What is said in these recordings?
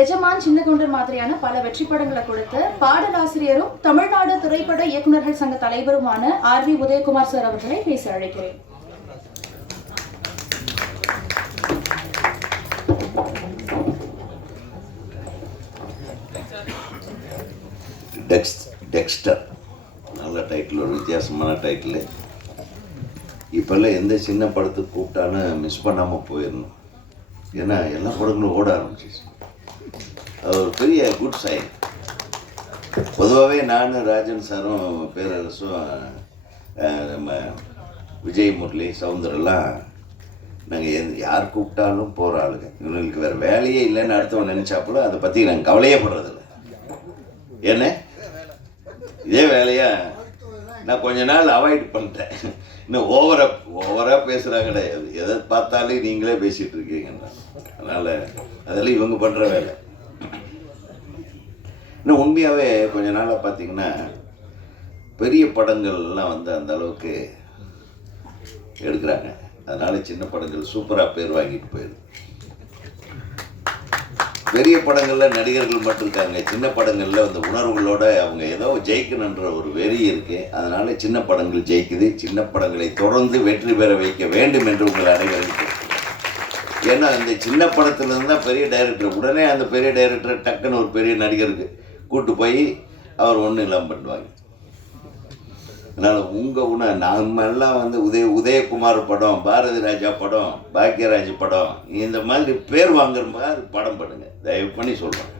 எஜமான், சின்ன கவுண்டர் மாதிரியான பல வெற்றி படங்களை கொடுத்து பாடலாசிரியரும் தமிழ்நாடு திரைப்பட இயக்குநர்கள் சங்க தலைவருமான RV உதயகுமார் சார் அவர்களை பேச அழைக்கிறேன். டெக்ஸ்டர் நல்ல டைட்டில், ஒரு வித்தியாசமான டைட்டில். இப்போல்லாம் எந்த சின்ன படத்துக்கு கூப்பிட்டான்னு மிஸ் பண்ணாமல் போயிடணும். ஏன்னா எல்லா படங்களும் ஓட ஆரம்பிச்சிச்சு. அது ஒரு பெரிய குட் சைன். பொதுவாகவே நானும் ராஜன் சாரும் பேரரசும் நம்ம விஜய் முரளி சவுந்தரெல்லாம் நாங்கள் யார் கூப்பிட்டாலும் போகிற ஆளுங்க. இவங்களுக்கு வேறு வேலையே இல்லைன்னு அடுத்தவன் நினச்சாப்புல அதை பற்றி நாங்கள் கவலையே படுறதில்ல. ஏன்னா இதே வேலையாக நான் கொஞ்ச நாள் அவாய்ட் பண்ணிட்டேன். இன்னும் ஓவராக பேசுகிறாங்க கிடையாது. எதை பார்த்தாலும் நீங்களே பேசிகிட்டு இருக்கீங்கன்னா, அதனால் அதெல்லாம் இவங்க பண்ணுற வேலை. இன்னும் உண்மையாகவே கொஞ்ச நாளாக பார்த்தீங்கன்னா பெரிய படங்கள்லாம் வந்து அந்த அளவுக்கு எடுக்கிறாங்க. அதனால் சின்ன படங்கள் சூப்பராக பேர் வாங்கிட்டு போயிடுது. பெரிய படங்களில் நடிகர்கள் மட்டும் இருக்காங்க, சின்ன படங்களில் அந்த உணர்வுகளோட அவங்க ஏதோ ஜெயிக்கணுன்ற ஒரு வெறி இருக்குது. அதனால் சின்ன படங்கள் ஜெயிக்குது. சின்ன படங்களை தொடர்ந்து வெற்றி பெற வைக்க வேண்டும் என்று உங்கள் அனைவருக்கும். ஏன்னா அந்த சின்ன படத்துலேருந்து தான் பெரிய டைரக்டர், உடனே அந்த பெரிய டைரக்டர் டக்குன்னு ஒரு பெரிய நடிகருக்கு கூப்பிட்டு போய் அவர் ஒன்றும் இல்லாமல் பண்ணுவாங்க. அதனால் உங்கள் நம்ம எல்லாம் வந்து உதயகுமார் படம், பாரதி ராஜா படம், பாக்யராஜ் படம், இந்த மாதிரி பேர் வாங்குற மாதிரி படம் பண்ணுங்க, தயவு பண்ணி சொல்கிறேன்.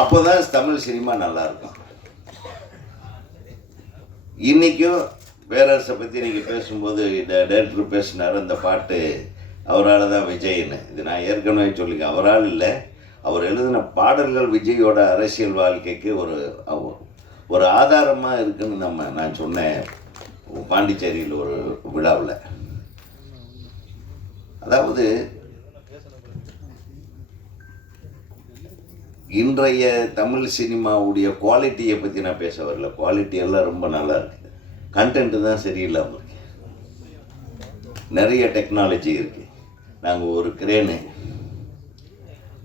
அப்போ தான் தமிழ் சினிமா நல்லாயிருக்கும். இன்றைக்கும் பேரரசை பற்றி நீங்கள் பேசும்போது டைரக்டர் பேசினார், அந்த பாட்டு அவரால் தான் விஜய்ன்னு. இது நான் ஏற்கனவே சொல்லிக்கேன், அவரால் இல்லை, அவர் எழுதின பாடல்கள் விஜயோட அரசியல் வாழ்க்கைக்கு ஒரு ஆதாரமாக இருக்குன்னு நான் சொன்னேன் பாண்டிச்சேரியில் ஒரு விழாவில். அதாவது இன்றைய தமிழ் சினிமாவுடைய குவாலிட்டியை பற்றி நான் பேச வரல. குவாலிட்டி எல்லாம் ரொம்ப நல்லா இருக்குது, கண்டென்ட்டு தான் சரியில்லாமல் இருக்கு. நிறைய டெக்னாலஜி இருக்குது. நாங்கள் ஒரு கிரேனு,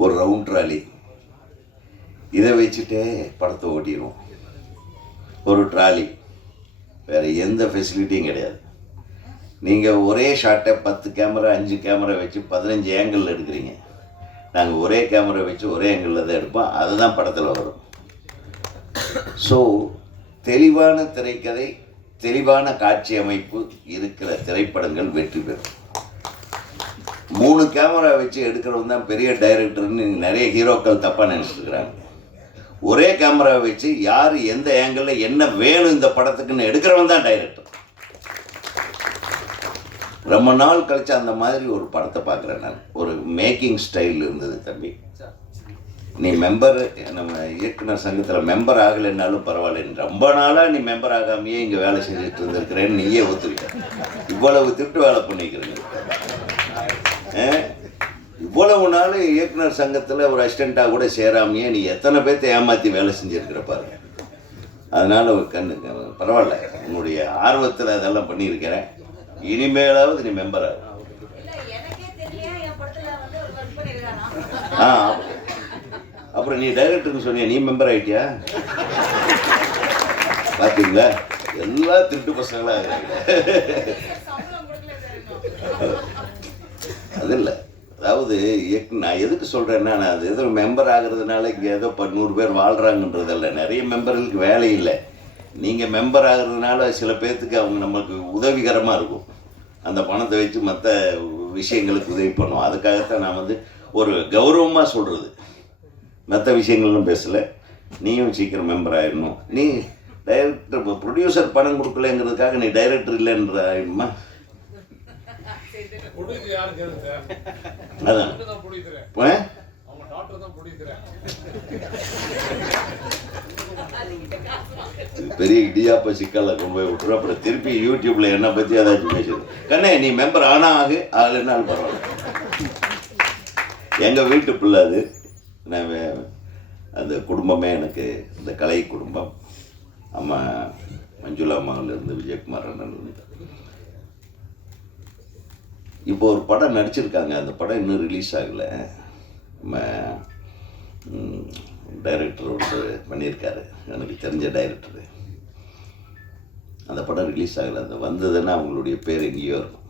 ஒரு ரவுண்ட் ட்ராலி, இதை வச்சுட்டே படத்தை ஓட்டிடுவோம். ஒரு ட்ராலி, வேறு எந்த ஃபெசிலிட்டியும் கிடையாது. நீங்கள் ஒரே ஷாட்டை 10 கேமரா 5 கேமரா வச்சு 15 ஏங்கிளில் எடுக்கிறீங்க. நாங்கள் ஒரே கேமரா வச்சு ஒரே ஏங்கிளில் தான் எடுப்போம். அதுதான் படத்தில் வரும். ஸோ தெளிவான திரைக்கதை, தெளிவான காட்சி அமைப்பு இருக்கிற திரைப்படங்கள் வெற்றி பெறும். 3 கேமரா வச்சு எடுக்கிறவங்க தான் பெரிய டைரக்டர்னு நிறைய ஹீரோக்கள் தப்பாக நினச்சிருக்கிறாங்க. ஒரே கேமரா வச்சு யார் எந்த ஏங்கிளில் என்ன வேணும் இந்த படத்துக்குன்னு எடுக்கிறவன் தான் டைரக்டர். ரொம்ப நாள் கழிச்சு அந்த மாதிரி ஒரு படத்தை பார்க்குறேன் நான். ஒரு மேக்கிங் ஸ்டைல் இருந்தது. தம்பி, நீ மெம்பர், நம்ம இயக்குனர் சங்கத்தில் மெம்பர் ஆகலைன்னாலும் பரவாயில்ல, ரொம்ப நாளாக நீ மெம்பர் ஆகாமையே இங்கே வேலை செஞ்சுட்டு இருந்திருக்கிறேன்னு நீயே ஒத்துக்கிட்ட. இவ்வளவு திட்டு வேலை பண்ணிக்கிறீங்க. இவ்வளவு நாள் இயக்குனர் சங்கத்தில் ஒரு அசிஸ்டண்ட்டாக கூட சேராமையே நீ எத்தனை பேர்த்தை ஏமாற்றி வேலை செஞ்சுருக்கிற பாருங்க. அதனால் பரவாயில்ல, உன்னுடைய ஆர்வத்தில் அதெல்லாம் பண்ணியிருக்கிறேன். இனிமேலாவது நீ மெம்பர் ஆகும். அப்புறம் நீ டைரக்டர்னு சொன்னியா, நீ மெம்பர் ஆகிட்டியா? பார்த்தீங்களா, எல்லா திருட்டு பசங்களாக இருக்கிறாங்க. அது இல்லை, அதாவது நான் எதுக்கு சொல்கிறேன்னா, நான் அது ஏதோ மெம்பர் ஆகிறதுனால இங்கே ஏதோ 100 பேர் வாழ்கிறாங்கன்றதில்ல. நிறைய மெம்பர்களுக்கு வேலை இல்லை. நீங்கள் மெம்பர் ஆகிறதுனால சில பேர்த்துக்கு அவங்க நமக்கு உதவிகரமாக இருக்கும். அந்த பணத்தை வச்சு மற்ற விஷயங்களுக்கு உதவி பண்ணுவோம். அதுக்காகத்தான் நான் வந்து ஒரு கௌரவமாக சொல்கிறது, மற்ற விஷயங்கள்லாம் பேசலை. நீயும் சீக்கிரம் மெம்பர் ஆகிடணும். நீ டைரக்டர், ப்ரொடியூசர் பணம் கொடுக்கலங்கிறதுக்காக நீ டைரக்டர் இல்லைன்ற ஆகிடுமா? அதான் பெரிய இடியாப்ப சிக்கல்ல கொண்டு போய் விட்டுரும். அப்புறம் திருப்பி யூடியூப்ல என்ன பற்றி ஏதாச்சும் பேசுது. கண்ணே, நீ மெம்பர் ஆகலைன்னாலும் பரவாயில்ல. எங்கள் வீட்டு பிள்ளை அது. நான் அந்த குடும்பமே எனக்கு இந்த கலை குடும்பம். அம்மா மஞ்சுளா அம்மாவிலேருந்து விஜயகுமார் அண்ணன். இப்போ ஒரு படம் நடிச்சிருக்காங்க, அந்த படம் இன்னும் ரிலீஸ் ஆகலை. டைரக்டர் ஒருத்தர் பண்ணியிருக்காரு, எனக்கு தெரிஞ்ச டைரக்டரு. அந்த படம் ரிலீஸ் ஆகலை. அந்த வந்ததுன்னா அவங்களுடைய பேர் எங்கேயோ இருக்கும்.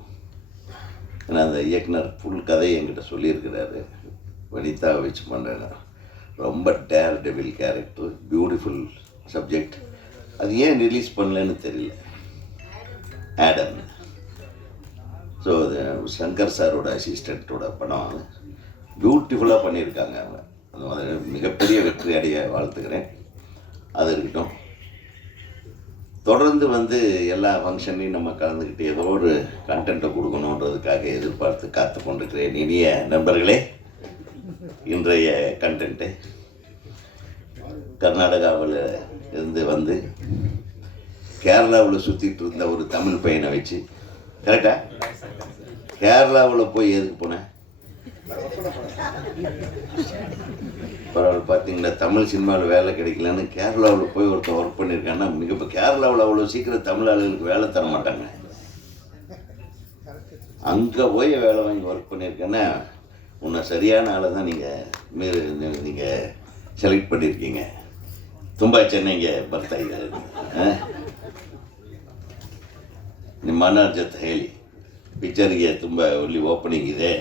ஏன்னா அந்த இயக்குனர் ஃபுல் கதையை என்கிட்ட சொல்லியிருக்கிறாரு. வனிதாவை வச்சு பண்ணுறேன். ரொம்ப dare devil character, beautiful subject. அது ஏன் ரிலீஸ் பண்ணலன்னு தெரியல. ஆடம். ஸோ அது சங்கர் சாரோட அசிஸ்டண்ட்டோட படம். பியூட்டிஃபுல்லாக பண்ணியிருக்காங்க அவங்க. அந்த மாதிரி மிகப்பெரிய வெற்றி அடைய வாழ்த்துக்கிறேன். அது இருக்கட்டும். தொடர்ந்து எல்லா ஃபங்க்ஷன்லையும் நம்ம கலந்துக்கிட்டு ஏதோ ஒரு கண்டென்ட்டை கொடுக்கணுன்றதுக்காக எதிர்பார்த்து காத்து கொண்டிருக்கிறேன். இனிய நண்பர்களே, இன்றைய கண்டென்ட்டு கர்நாடகாவில் இருந்து கேரளாவில் சுற்றிட்டு இருந்த ஒரு தமிழ் பையனை வச்சு, கரெக்டா? கேரளாவில் போய் எதுக்கு போனேன்? பரவாயில்ல, பார்த்தீங்களா, தமிழ் சினிமாவில் வேலை கிடைக்கலன்னு கேரளாவில் போய் ஒருத்தர் ஒர்க் பண்ணியிருக்காங்கன்னா இப்போ கேரளாவில் அவ்வளோ சீக்கிரம் தமிழ் ஆளுகளுக்கு வேலை தர மாட்டாங்க. அங்கே போய் வேலை வாங்கி ஒர்க் பண்ணியிருக்கேன்னா உன்னை சரியான ஆளை தான் நீங்கள் செலக்ட் பண்ணியிருக்கீங்க. ತುಂಬ ಚೆನ್ನಾಗಿ ಬರ್ತಾ ಇದೆ. ನಿಮ್ಮ ಅಣ್ಣವ್ರ ಜೊತೆ ಹೇಳಿ, ಪಿಕ್ಚರ್ಗೆ ತುಂಬ ಒಳ್ಳೆ ಓಪನಿಂಗ್ ಇದೆ,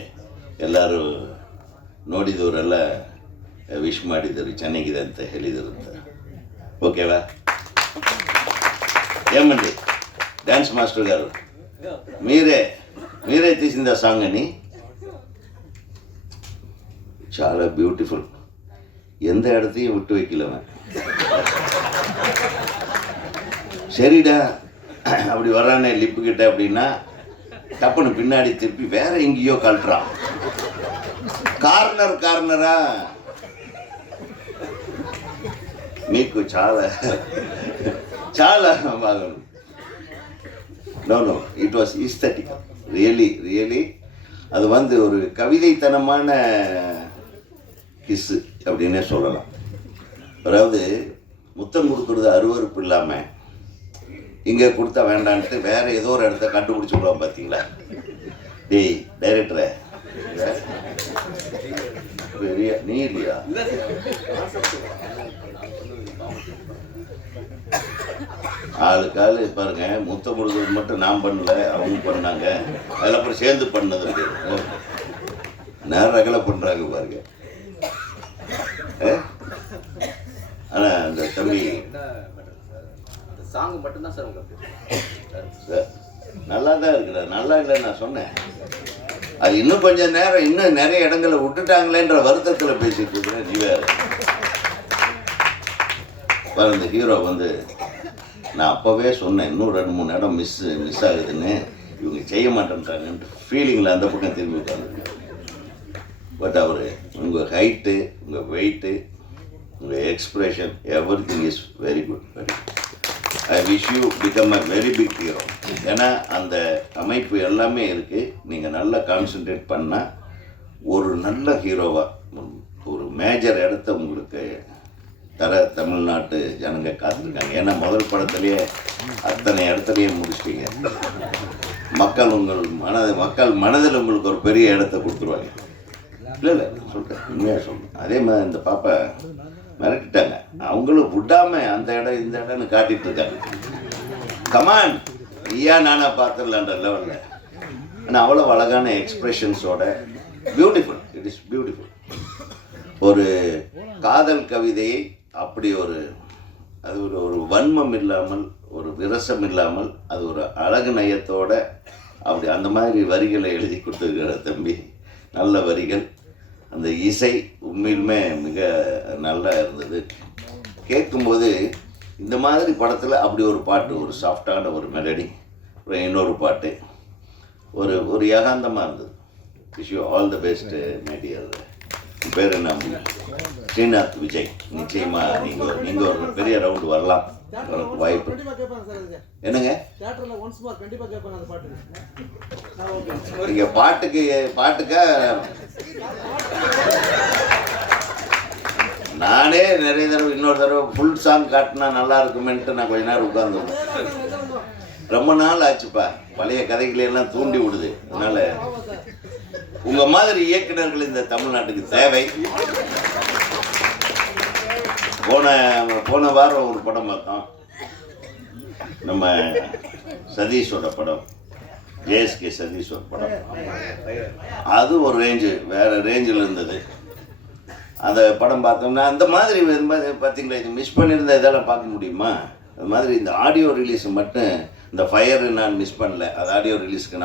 ಎಲ್ಲರೂ ನೋಡಿದವರೆಲ್ಲ ವಿಶ್ ಮಾಡಿದರು, ಚೆನ್ನಾಗಿದೆ ಅಂತ ಹೇಳಿದರು ಅಂತ. ఓకేవా? ఏమండి డ్యాన్స్ మాస్టర్ గారు, మీరే తీసింది ఆ సాంగ్ అని? చాలా బ్యూటిఫుల్. எந்த இடத்தையும் விட்டு வைக்கலவன். சரிடா அப்படி வர்றானே லிப்பு கிட்ட அப்படின்னா டப்புன்னு பின்னாடி திருப்பி வேற எங்கேயோ கழட்டுறான். కార్నరా మీకు చాలా బాగా. No it was aesthetic. Really அது ஒரு கவிதைத்தனமான கிஸ்ஸு அப்படின்னே சொல்லலாம். அதாவது முத்தம் கொடுக்குறது அருவறுப்பு இல்லாமல் இங்கே கொடுத்தா வேண்டான்ட்டு வேற ஏதோ ஒரு இடத்த கண்டுபிடிச்சி விடுவோம். பார்த்தீங்களா? டேய் டைரக்டரை, பெரிய நீ இல்லையா? ஆளுக்கு ஆள் பாருங்க, முத்தம் கொடுக்குறது மட்டும் நான் பண்ணல, அவங்க பண்ணாங்க. அதில் அப்புறம் சேர்ந்து பண்ணது நேரம் ரகலை பண்ணுறாங்க பாருங்க. ஆனால் அந்த தம்பி சாங் மட்டும்தான் சார் உங்களுக்கு நல்லா தான் இருக்குடா. நல்லா இல்லை நான் சொன்னேன். அது இன்னும் கொஞ்சம் நேரம் இன்னும் நிறைய இடங்களை விட்டுட்டாங்களேன்ற வருத்தத்தில் பேசிட்டு இருக்கிறேன். நீ வேறு இந்த ஹீரோ நான் அப்போவே சொன்னேன், இன்னும் 2-3 இடம் மிஸ் ஆகுதுன்னு, இவங்க செய்ய மாட்டேன்றாங்கன்ட்டு ஃபீலிங்கில் அந்த பக்கம் திரும்பி உட்காந்துருக்கேன். பட் அவர் உங்கள் ஹைட்டு, உங்கள் வெயிட்டு, உங்கள் expression, everything is very good. I wish you become a very big hero. ஏன்னா அந்த அமைப்பு எல்லாமே இருக்குது. நீங்கள் நல்லா கான்சன்ட்ரேட் பண்ணால் ஒரு நல்ல ஹீரோவாக ஒரு மேஜர் இடத்த உங்களுக்கு தர தமிழ்நாட்டு ஜனங்க காத்திருக்காங்க. ஏன்னா முதல் படத்துலேயே அத்தனை இடத்துலையே முடிச்சிட்டீங்க. மக்கள் மனதில் உங்களுக்கு ஒரு பெரிய இடத்த கொடுத்துருவாங்க. இல்லை சொல்கிறேன், உண்மையாக சொல்கிறேன். அதே மாதிரி இந்த பாப்பா மிரட்டிட்டாங்க. அவங்களும் விடாமல் அந்த இடம் இந்த இடம்னு காட்டிகிட்டு இருக்காங்க. கமான் ஐயா நானாக பார்த்துடலான்ற லெவலில். ஆனால் அவ்வளோ அழகான எக்ஸ்ப்ரெஷன்ஸோட பியூட்டிஃபுல். It is beautiful. ஒரு காதல் கவிதையை அப்படி அது ஒரு வன்மம் இல்லாமல், ஒரு விரசம் இல்லாமல், அது ஒரு அழகு நயத்தோட அப்படி அந்த மாதிரி வரிகளை எழுதி கொடுத்துருக்கிற தம்பி. நல்ல வரிகள். அந்த இசை உண்மையிலுமே மிக நல்லா இருந்தது. கேட்கும்போது இந்த மாதிரி படத்தில் அப்படி ஒரு பாட்டு, ஒரு சாஃப்டான ஒரு மெலடி, அப்புறம் இன்னொரு பாட்டு ஒரு யகாந்தமாக இருந்தது. Wish you all the best my dear. பேர் என்ன? ஸ்ரீநாத் விஜய். நிச்சயமாக நீங்கள் ஒரு பெரிய ரவுண்டு வரலாம். வாய்ப்பு என்னங்க? நீங்கள் பாட்டுக்கா நானே நிறைய தடவை இன்னொரு தடவை ஃபுல் சாங் காட்டினா நல்லா இருக்குமென்ட்டு நான் கொஞ்ச நேரம் உட்காந்துருவேன். ரொம்ப நாள் ஆச்சுப்பா. பழைய கதைகளெல்லாம் தூண்டி விடுது. அதனால் உங்கள் மாதிரி இயக்குனர்கள் இந்த தமிழ்நாட்டுக்கு தேவை. போன வாரம் ஒரு படம் பார்த்தோம், நம்ம சதீஷோட படம், ஜேஎஸ்கே சதீஷோட படம். அது ஒரு ரேஞ்சு, வேறு ரேஞ்சில் இருந்தது. அந்த படம் பார்த்தோம்னா அந்த மாதிரி பார்த்தீங்களா, இது மிஸ் பண்ணியிருந்தால் இதெல்லாம் பார்க்க முடியுமா? அது மாதிரி இந்த ஆடியோ ரிலீஸ் மட்டும், இந்த ஃபயரு நான் மிஸ் பண்ணல. அது ஆடியோ ரிலீஸ்க்கு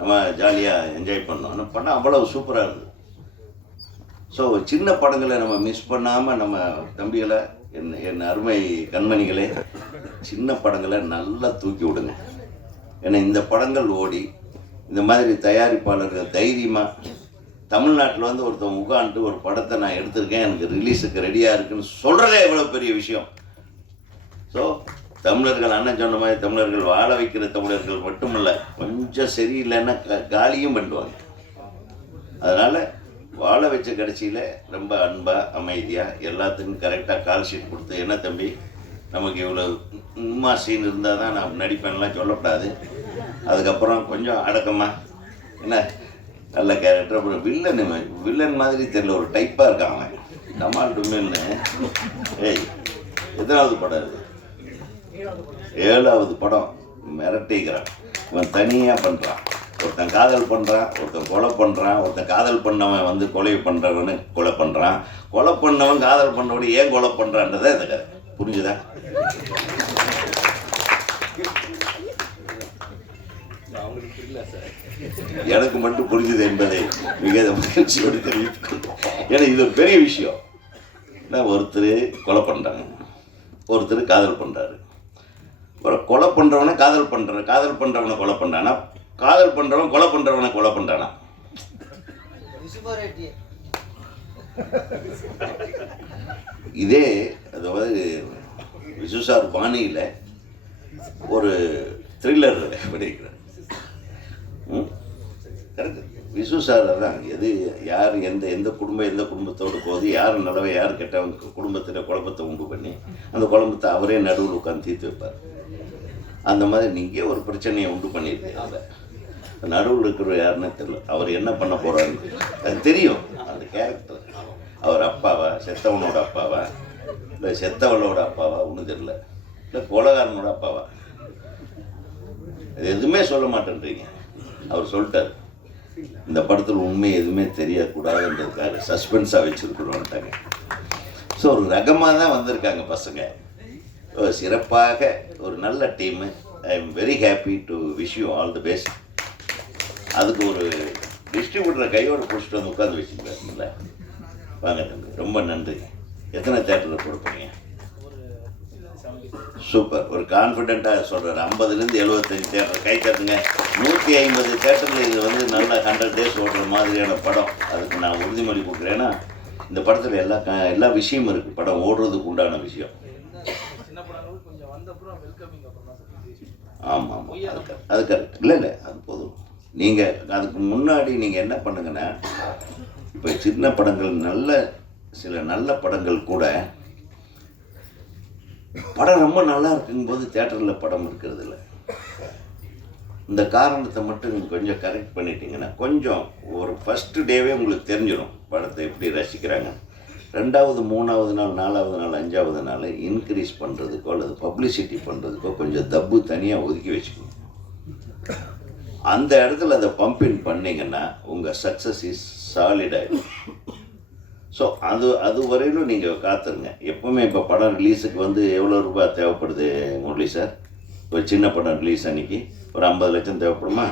நம்ம ஜாலியாக என்ஜாய் பண்ணோம். அந்த படம் அவ்வளோ சூப்பராக இருந்தது. ஸோ சின்ன படங்களை நம்ம மிஸ் பண்ணாமல், நம்ம தம்பிகளை, என் அருமை கண்மணிகளே, சின்ன படங்களை நல்லா தூக்கி விடுங்க. ஏன்னா இந்த படங்கள் ஓடி இந்த மாதிரி தயாரிப்பாளர்கள் தைரியமாக தமிழ்நாட்டில் வந்து ஒருத்தன் உட்காந்துட்டு ஒரு படத்தை நான் எடுத்திருக்கேன், எனக்கு ரிலீஸுக்கு ரெடியாக இருக்குன்னு சொல்கிறதே எவ்வளோ பெரிய விஷயம். ஸோ தமிழர்கள், அண்ணன் சொன்ன மாதிரி, தமிழர்கள் வாழ வைக்கிற தமிழர்கள் மட்டுமல்ல, கொஞ்சம் சரியில்லைன்னா காலியும் பண்ணுவாங்க. அதனால் வாழ வச்ச கடைசியில் ரொம்ப அன்பாக, அமைதியாக, எல்லாத்துக்கும் கரெக்டாக கால் ஷீட் கொடுத்து, என்ன தம்பி நமக்கு இவ்வளோ உண்மா சீன் இருந்தால் தான் நான் நடிப்பேன்லாம் சொல்லக்கூடாது. அதுக்கப்புறம் கொஞ்சம் அடக்கமாக, என்ன நல்ல கேரக்டர். அப்புறம் வில்லன் மாதிரி தெரியல, ஒரு டைப்பாக இருக்கான் அவன், டமால் டுமில்னு. ஏய், எத்தனாவது படம் இது? 7வது படம். மிரட்டிக்கிறான் இவன், தனியாக பண்ணுறான். ஒருத்தன் காதல் பண்ணுறான், ஒருத்தன் கொலை பண்ணுறான், ஒருத்தன் காதல் பண்ணவன் வந்து கொலை பண்ணுறவனு கொலை பண்ணுறான், கொலை பண்ணவன் காதல் பண்ணவனு ஏன் கொலை பண்ணுறான்றதை இந்த கதை. புரிஞ்சுதா? எனக்கு மட்டும் புரிஞ்சுது என்பதை மிக மகிழ்ச்சியோடு தெரிவித்துக்கொள்கிறோம். ஏன்னா இது ஒரு பெரிய விஷயம். ஒருத்தர் கொலை பண்ணுறாங்க, ஒருத்தர் காதல் பண்ணுறாரு. அப்புறம் கொலை பண்ணுறவனை காதல் பண்ணுறவனை கொலை பண்ணுறானா, காதல் பண்ணுறவன் கொலை பண்ணுறவனை கொலை பண்ணுறானா? இதே அதாவது விசுசார் பாணியில் ஒரு த்ரில்லர் படிக்கிறார். கரெக்டு. விசுசார் தான் யார் எந்த குடும்பத்தோடு போது, யார் நல்லவன் யார் கெட்டவன், குடும்பத்தில் குழப்பத்தை உண்டு பண்ணி அந்த குழப்பத்தை அவரே நடுவில் உட்காந்து தீர்த்து வைப்பார். அந்த மாதிரி நீங்கள் ஒரு பிரச்சனையை உண்டு பண்ணியிருக்கீங்க. நடுவில் இருக்கிற யாருன்னு தெரியல, அவர் என்ன பண்ண போகிறாருன்னு அது தெரியும். அந்த கேரக்டர் அவர் அப்பாவா, செத்தவனோட அப்பாவா, இல்லை செத்தவனோட அப்பாவா ஒன்றும் தெரியல, இல்லை கொலைகாரனோட அப்பாவா, இது எதுவுமே சொல்ல மாட்டேன்றீங்க. அவர் சொல்லிட்டார், இந்த படத்தில் உண்மை எதுவுமே தெரியக்கூடாதுன்றதுக்காக சஸ்பென்ஸாக வச்சுருக்கணும்ட்டாங்க. ஸோ ஒரு ரகமாக தான் வந்திருக்காங்க பசங்க. சிறப்பாக ஒரு நல்ல team. I am very happy to wish you all the best. அதுக்கு ஒரு டிஸ்ட்ரிபியூட்டரை கையோடு பிடிச்சிட்டு வந்து உட்காந்து வச்சுருக்காருங்கள. வாங்க தம்பி, ரொம்ப நன்றி. எத்தனை தேட்டரில் கொடுப்பீங்க? சூப்பர். ஒரு கான்ஃபிடென்ட்டாக சொல்கிறார். 50லேருந்து 75 தேட்டர் கை தட்டுங்க. 150 தேட்டரில் இது வந்து நல்ல 100 டேஸ் ஓடுற மாதிரியான படம். அதுக்கு நான் உறுதிமொழி கொடுக்குறேன்னா, இந்த படத்தில் எல்லா விஷயமும் இருக்குது. படம் ஓடுறதுக்கு உண்டான விஷயம். ஆமாம் ஆமாம், அது கரெக்ட். இல்லை அது போதும். நீங்கள் அதுக்கு முன்னாடி நீங்கள் என்ன பண்ணுங்கன்னா, இப்போ சின்ன படங்கள், சில நல்ல படங்கள் கூட படம் ரொம்ப நல்லா இருக்குங்கும்போது தேட்டரில் படம் இருக்கிறது இல்லை. இந்த காரணத்தை மட்டும் நீங்கள் கொஞ்சம் கரெக்ட் பண்ணிட்டீங்கன்னா, கொஞ்சம் ஒரு ஃபஸ்ட்டு டேவே உங்களுக்கு தெரிஞ்சிடும் படத்தை எப்படி ரசிக்கிறாங்க. 2வது 3வது நாள் 4வது நாள் 5வது நாள் இன்க்ரீஸ் பண்ணுறதுக்கோ அல்லது பப்ளிசிட்டி பண்ணுறதுக்கோ கொஞ்சம் தப்பு தனியாக ஒதுக்கி வச்சுக்கணும். அந்த இடத்துல அதை பம்பின் பண்ணிங்கன்னா உங்கள் சக்ஸஸ் இஸ் சாலிடாகிடும். ஸோ அது வரையிலும் நீங்கள் காத்துருங்க. எப்போவுமே இப்போ படம் ரிலீஸுக்கு வந்து எவ்வளோ ரூபாய் தேவைப்படுது முரளி சார்? ஒரு சின்ன படம் ரிலீஸ் அன்றைக்கி ஒரு 50 லட்சம் தேவைப்படுமா?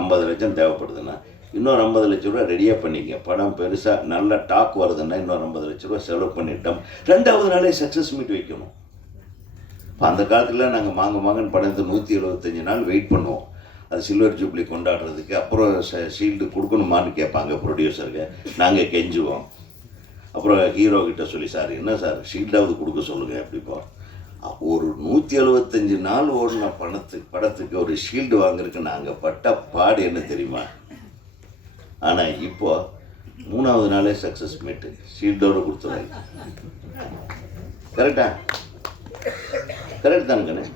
50 லட்சம் தேவைப்படுதுன்னா இன்னொரு 50 லட்ச ரூபா ரெடியாக பண்ணிக்க. படம் பெருசாக நல்ல டாக் வருதுன்னா இன்னொரு 50 லட்ச ரூபா செலவு பண்ணிட்டோம். 2வது நாளே சக்ஸஸ் மீட் வைக்கணும். இப்போ அந்த காலத்தில் நாங்கள் மாங்கன்னு படத்தை 175 நாள் வெயிட் பண்ணுவோம். அது சில்வர் ஜூப்ளி கொண்டாடுறதுக்கு. அப்புறம் ஷீல்டு கொடுக்கணுமான்னு கேட்பாங்க ப்ரொடியூசருக்கு. நாங்கள் கெஞ்சுவோம். அப்புறம் ஹீரோ கிட்ட சொல்லி, சார் என்ன சார் ஷீல்டாவது கொடுக்க சொல்லுங்கள் அப்படிப்போம். ஒரு 175 நாள் ஓடின படத்துக்கு ஒரு ஷீல்டு வாங்குறதுக்கு நாங்கள் பட்ட பாடு என்ன தெரியுமா? ஆனால் இப்போ 3வது நாளே சக்ஸஸ் மீட்டு ஷீல்டோடு கொடுத்துருவாங்க. கரெக்டா? கரெக்ட் தானுங்கண்ணே.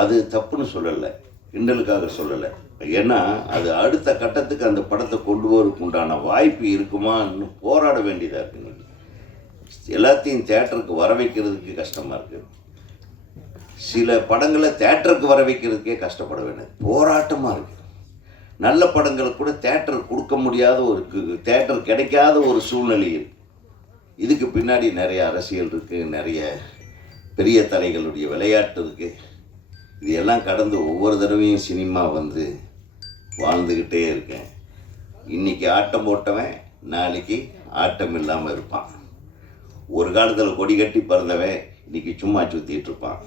அது தப்புன்னு சொல்லலை, கிண்டலுக்காக சொல்லலை. ஏன்னா அது அடுத்த கட்டத்துக்கு அந்த படத்தை கொண்டு வரதுக்கு உண்டான வாய்ப்பு இருக்குமான்னு போராட வேண்டியதாக இருக்குது. இன்னைக்கு எல்லாத்தையும் தேட்டருக்கு வர வைக்கிறதுக்கு கஷ்டமாக இருக்குது. சில படங்களை தேட்டருக்கு வர வைக்கிறதுக்கே கஷ்டப்பட வேண்டியது, போராட்டமாக இருக்குது. நல்ல படங்களை கூட தேட்டர் கொடுக்க முடியாத ஒரு தேட்டர் கிடைக்காத ஒரு சூழ்நிலை இருக்குது. இதுக்கு பின்னாடி நிறைய அரசியல் இருக்குது, நிறைய பெரிய தலைகளுடைய விளையாட்டு இருக்குது. இது எல்லாம் கடந்து ஒவ்வொரு தடவையும் சினிமா வந்து வாழ்ந்துக்கிட்டே இருக்கேன். இன்றைக்கி ஆட்டம் போட்டவன் நாளைக்கு ஆட்டம் இல்லாமல் இருப்பான். ஒரு காலத்தில் கொடி கட்டி பிறந்தவன் இன்றைக்கி சும்மா சுற்றிட்டு இருப்பான்.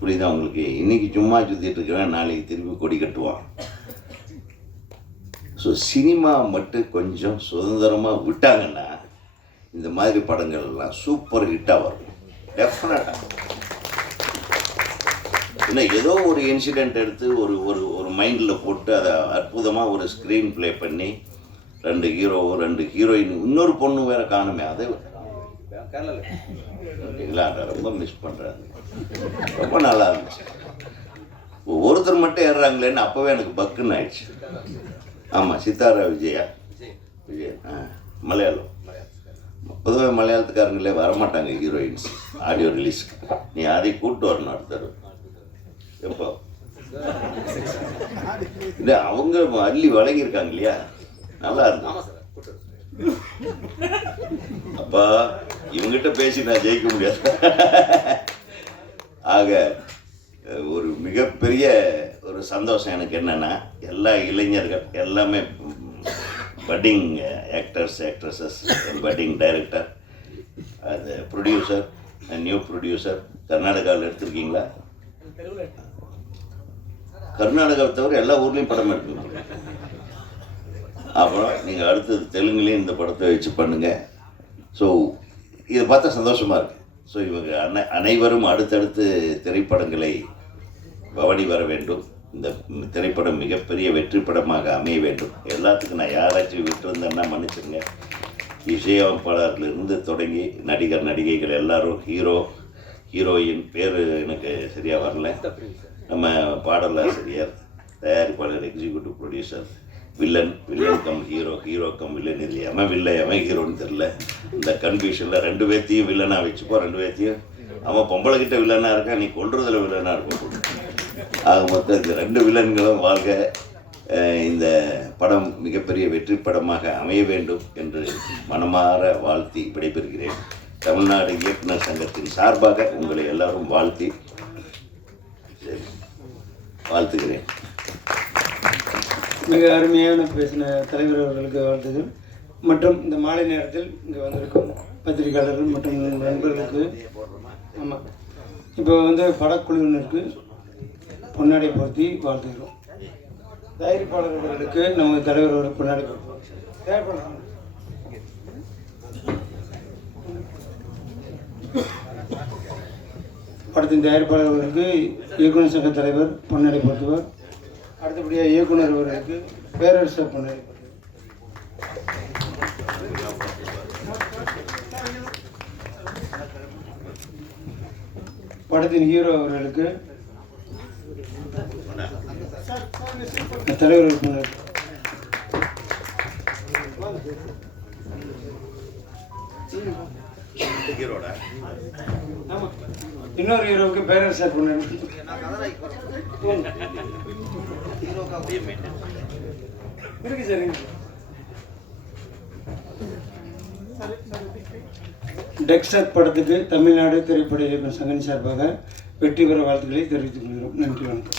புரியுதா உங்களுக்கு? இன்றைக்கி சும்மா சுற்றிட்டு இருக்கிறவன் நாளைக்கு திருப்பி கொடி கட்டுவான். ஸோ சினிமா மட்டும் கொஞ்சம் சுதந்திரமாக விட்டாங்கன்னா இந்த மாதிரி படங்கள்லாம் சூப்பர் ஹிட்டாக வரும் டெஃபினட்டாக. ஏன்னா ஏதோ ஒரு இன்சிடெண்ட் எடுத்து ஒரு ஒரு ஒரு மைண்டில் போட்டு அதை அற்புதமாக ஒரு ஸ்க்ரீன் ப்ளே பண்ணி 2 ஹீரோ 2 ஹீரோயின், இன்னொரு பொண்ணு வேறு காணுமே, அதை இல்லை அதை ரொம்ப மிஸ் பண்ணுறாங்க. ரொம்ப நல்லா இருந்துச்சு. ஒருத்தர் மட்டும் ஏறுறாங்களேன்னு அப்போவே எனக்கு பக்குன்னு ஆயிடுச்சு. ஆமாம், சித்தாரா விஜயா மலையாளம். பொதுவாக மலையாளத்துக்காரங்களே வரமாட்டாங்க ஹீரோயின்ஸ் ஆடியோ ரிலீஸ்க்கு. நீ அதை கூப்பிட்டு வரணும் அடுத்த எப்போ இல்லை அவங்க அள்ளி வழங்கியிருக்காங்க இல்லையா, நல்லா இருக்கு. அப்பா இவங்ககிட்ட பேசி நான் ஜெயிக்க முடியாது. ஆக ஒரு மிகப்பெரிய ஒரு சந்தோஷம் எனக்கு என்னென்னா, எல்லா இளைஞர்கள் எல்லாமே பட்டிங் ஆக்ட்ரஸஸ், பட்டிங் டைரக்டர், அது ப்ரொடியூசர், நியூ ப்ரொடியூசர். கர்நாடகாவில் எடுத்திருக்கீங்களா? கர்நாடகாவை தவிர எல்லா ஊர்லேயும் படம் எடுக்கணும். அப்புறம் நீங்கள் அடுத்தது தெலுங்குலேயும் இந்த படத்தை வச்சு பண்ணுங்கள். ஸோ இதை பார்த்தா சந்தோஷமாக இருக்குது. ஸோ இவங்க அனைவரும் அடுத்தடுத்து திரைப்படங்களை பவனி வர வேண்டும். இந்த திரைப்படம் மிகப்பெரிய வெற்றி படமாக அமைய வேண்டும். எல்லாத்துக்கும் நான் யாராச்சும் விட்டுருந்தேன்னா மன்னிச்சுங்க. இசையமைப்பாளர்லேருந்து தொடங்கி நடிகர் நடிகைகள் எல்லாரும், ஹீரோயின் பேர் எனக்கு சரியாக வரல, நம்ம பாடலாசிரியர், தயாரிப்பாளர், executive producer, villain come hero cum villain. இது எவன் வில்ல எவன் ஹீரோன்னு தெரில. இந்த கன்ஃபியூஷனில் 2 பேர்த்தையும் வில்லனாக வச்சுப்போ, 2 பேர்த்தையும் அவன் பொம்பளைக்கிட்ட வில்லனாக இருக்கான், நீ கொல்றதுல வில்லனாக இருப்போம். ஆக மொத்தம் இந்த 2 வில்லன்களும் வாழ்க. இந்த படம் மிகப்பெரிய வெற்றி படமாக அமைய வேண்டும் என்று மனமாற வாழ்த்தி விடைபெறுகிறேன். தமிழ்நாடு இயக்குனர் சங்கத்தின் சார்பாக உங்களை எல்லாரும் வாழ்த்துகிறேன். மிக அருமையான பேசின தலைவர் அவர்களுக்கு வாழ்த்துகள். மற்றும் இந்த மாலை நேரத்தில் இங்கே வந்திருக்கும் பத்திரிகையாளர்கள் மற்றும் நண்பர்களுக்கு, ஆமாம், இப்போ வந்து படக்குழுவினருக்கு பொன்னாடை போர்த்தி வாழ்த்துகிறோம். தயாரிப்பாளர்களுக்கு நம்ம தலைவர் ஒரு பொன்னாடை போர்த்தி படத்தின் தயாரிப்பாளர்களுக்கு இயக்குனர் சங்க தலைவர் பொன்னாடை போர்த்துவார். அடுத்தபடியாக இயக்குனர் அவர்களுக்கு பேரரசர் பொன்னாடை போர்த்துவார். படத்தின் ஹீரோ அவர்களுக்கு தலைவர் பொன்னாடை. இன்னொரு ஹீரோவுக்கு பேரரசர் பொன்னாடை இருக்கு சார். டெக்ஸ்டர் படத்துக்கு தமிழ்நாடு திரைப்பட இயக்குனர் சங்கத்தின் சார்பாக வெற்றி பெற வாழ்த்துக்களை தெரிவித்துக் கொள்கிறோம். நன்றி, வணக்கம்.